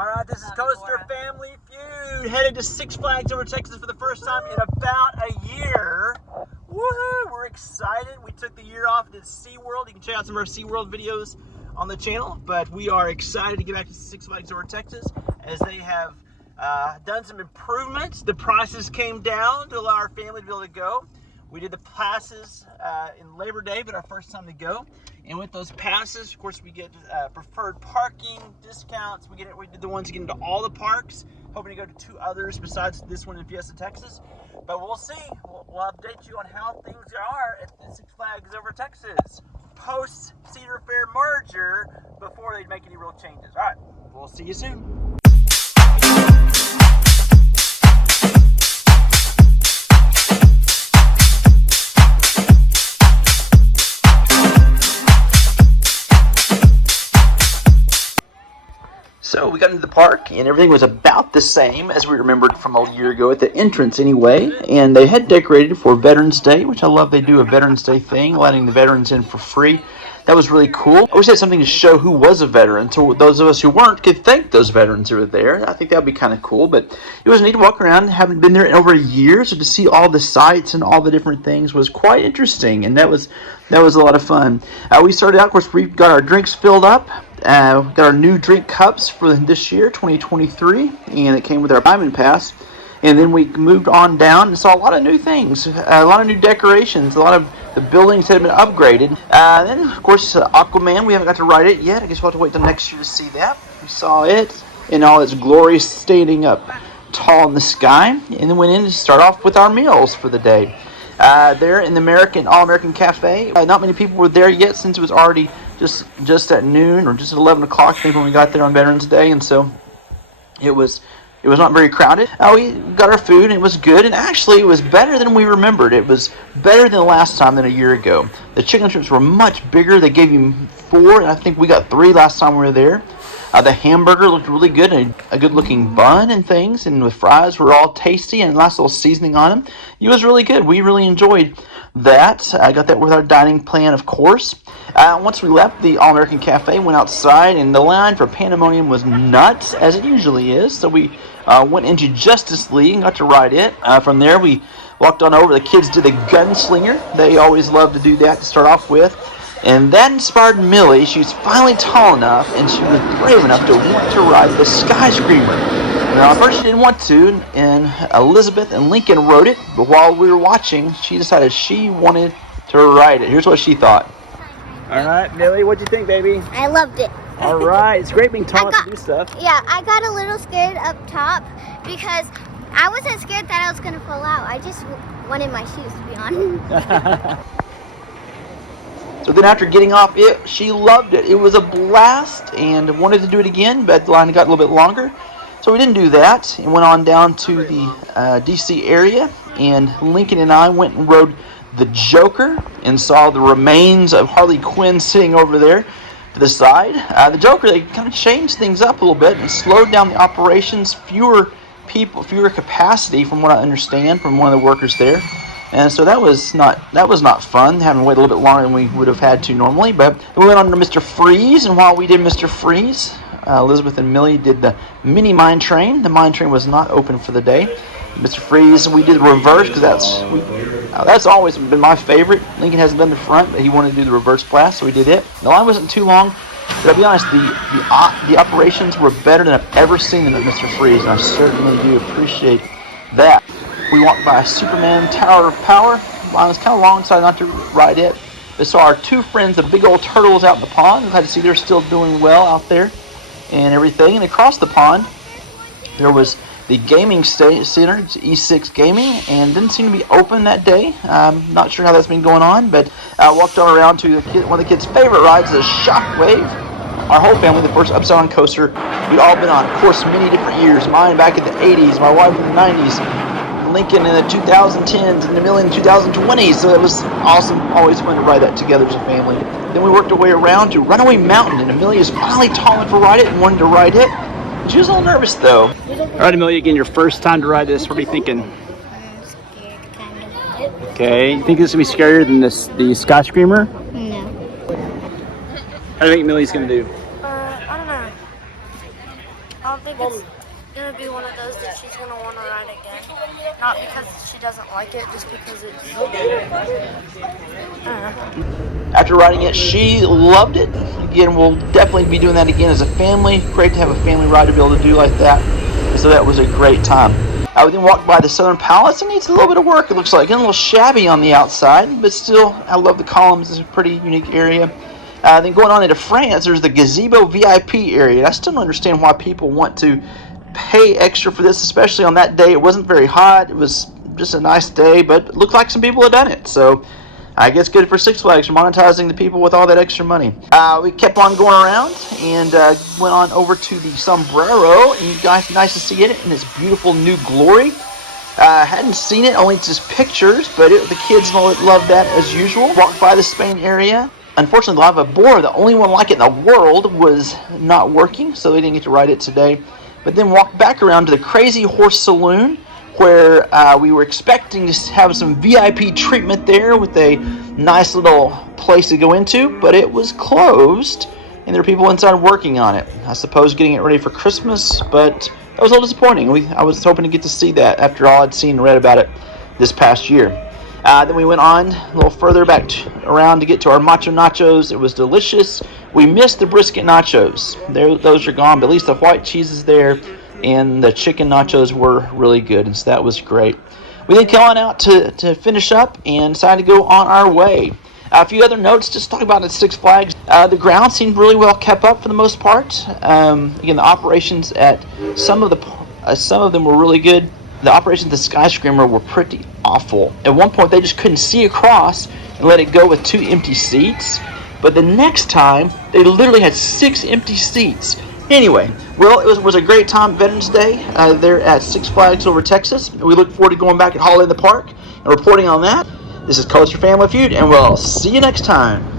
All right, this is Coaster Family Feud, headed to Six Flags over Texas for the first time in about a year. Woohoo! We're excited. We took the year off and did SeaWorld. You can check out some of our SeaWorld videos on the channel, but we are excited to get back to Six Flags over Texas as they have done some improvements. The prices came down to allow our family to be able to go. We did the passes in Labor Day, but our first time to go. And with those passes, of course, we get preferred parking discounts. We did the ones to get into all the parks. Hoping to go to 2 others besides this one in Fiesta, Texas. But we'll see. We'll update you on how things are at the Six Flags over Texas post Cedar Fair merger before they make any real changes. All right, we'll see you soon. So we got into the park and everything was about the same as we remembered from a year ago at the entrance anyway. And they had decorated for Veterans Day, which I love. They do a Veterans Day thing, letting the veterans in for free. That was really cool. I wish they had something to show who was a veteran, so those of us who weren't could thank those veterans who were there. I think that would be kind of cool. But it was neat to walk around. Haven't been there in over a year, so to see all the sights and all the different things was quite interesting, and that was a lot of fun. We started out, of course, we got our drinks filled up. We got our new drink cups for this year, 2023, and it came with our Diamond Pass. And then we moved on down and saw a lot of new things, a lot of new decorations, a lot of the buildings had been upgraded. Then, of course, Aquaman, we haven't got to ride it yet. I guess we'll have to wait till next year to see that. We saw it in all its glory, standing up tall in the sky, and then went in to start off with our meals for the day. There in the All-American Cafe, not many people were there yet since it was already just at noon or just at 11 o'clock, I think, when we got there on Veterans Day, and so it was not very crowded. We got our food, and it was good, and actually it was better than we remembered. It was better than the last time than a year ago. The chicken strips were much bigger. They gave you 4, and I think we got 3 last time we were there. The hamburger looked really good, and a good-looking bun and things, and the fries were all tasty and a nice little seasoning on them. It was really good. We really enjoyed that. I got that with our dining plan, of course. Once we left the All-American Cafe, went outside, and the line for Pandemonium was nuts, as it usually is. So we went into Justice League and got to ride it. From there, we walked on over. The kids did the Gunslinger. They always love to do that to start off with. And that inspired Millie. She was finally tall enough, and she was brave enough to want to ride the Skyscreamer. Now, at first she didn't want to, and Elizabeth and Lincoln rode it, but while we were watching, she decided she wanted to ride it. Here's what she thought. All right, Millie, what'd you think, baby? I loved it. All right, it's great being tall enough to do stuff. Yeah, I got a little scared up top because I wasn't scared that I was going to fall out. I just wanted my shoes to be on. So then after getting off it, she loved it. It was a blast and wanted to do it again, but the line got a little bit longer. So we didn't do that and went on down to the D.C. area, and Lincoln and I went and rode the Joker and saw the remains of Harley Quinn sitting over there to the side. The Joker, they kind of changed things up a little bit and slowed down the operations. Fewer people, fewer capacity from what I understand from one of the workers there. And so that was not fun, having to wait a little bit longer than we would have had to normally. But we went on to Mr. Freeze, and while we did Mr. Freeze, Elizabeth and Millie did the mini mine train. The mine train was not open for the day. Mr. Freeze, we did the reverse because that's always been my favorite. Lincoln hasn't done the front, but he wanted to do the reverse blast, so we did it. The line wasn't too long, but I'll be honest, the operations were better than I've ever seen them at Mr. Freeze, and I certainly do appreciate that. We walked by Superman Tower of Power. The line was kind of long, so I decided not to ride it. We saw our 2 friends, the big old turtles, out in the pond. I'm glad to see they're still doing well out there and everything. And across the pond, there was the gaming center, E6 Gaming, and didn't seem to be open that day. I'm not sure how that's been going on, but I walked on around to one of the kids' favorite rides, the Shockwave. Our whole family, the first upside down coaster we'd all been on, of course, many different years. Mine back in the 80s, my wife in the 90s. Lincoln in the 2010s and the Millie in the 2020s, so it was awesome. Always fun to ride that together as a family. Then we worked our way around to Runaway Mountain, and Amelia is finally tall enough to ride it and wanted to ride it. She was a little nervous though. All right, Amelia, again, your first time to ride this. What are you thinking? I'm scared, kind of. Okay, you think this is gonna be scarier than the Skyscreamer? No. How do you think Millie's gonna do? I don't know. I don't think it's gonna be one of those that she's gonna want to ride again. Not because she doesn't like it, just because it's. I don't know. After riding it, she loved it. Again, we'll definitely be doing that again as a family. Great to have a family ride to be able to do like that. So that was a great time. We then walked by the Southern Palace. It needs a little bit of work, it looks like. Getting a little shabby on the outside, but still, I love the columns. It's a pretty unique area. Then going on into France, there's the Gazebo VIP area. I still don't understand why people want to pay extra for this, especially on that day. It wasn't very hot. It was just a nice day, but it looked like some people had done it. So I guess good for Six Flags for monetizing the people with all that extra money. We kept on going around and went on over to the Sombrero. And you guys, nice to see it in its beautiful new glory. Hadn't seen it, only just pictures, but the kids loved that as usual. Walked by the Spain area. Unfortunately, the Lava Boar, the only one like it in the world, was not working, so we didn't get to ride it today. But then walked back around to the Crazy Horse Saloon, where we were expecting to have some VIP treatment there with a nice little place to go into, but it was closed, and there are people inside working on it. I suppose getting it ready for Christmas, but that was a little disappointing. I was hoping to get to see that after all I'd seen and read about it this past year. Then we went on a little further back around to get to our Macho Nachos. It was delicious. We missed the brisket nachos. Those are gone, but at least the white cheese is there, and the chicken nachos were really good, and so that was great. We then came on out to finish up and decided to go on our way. A few other notes, just talking about at Six Flags. The ground seemed really well kept up for the most part. Again, the operations at some of them were really good. The operations at the Sky Screamer were pretty awful. At one point, they just couldn't see across and let it go with 2 empty seats. But the next time, they literally had 6 empty seats. Anyway, well, it was a great time, Veterans Day, there at Six Flags over Texas. We look forward to going back at Holiday in the Park and reporting on that. This is Coaster Family Feud, and we'll see you next time.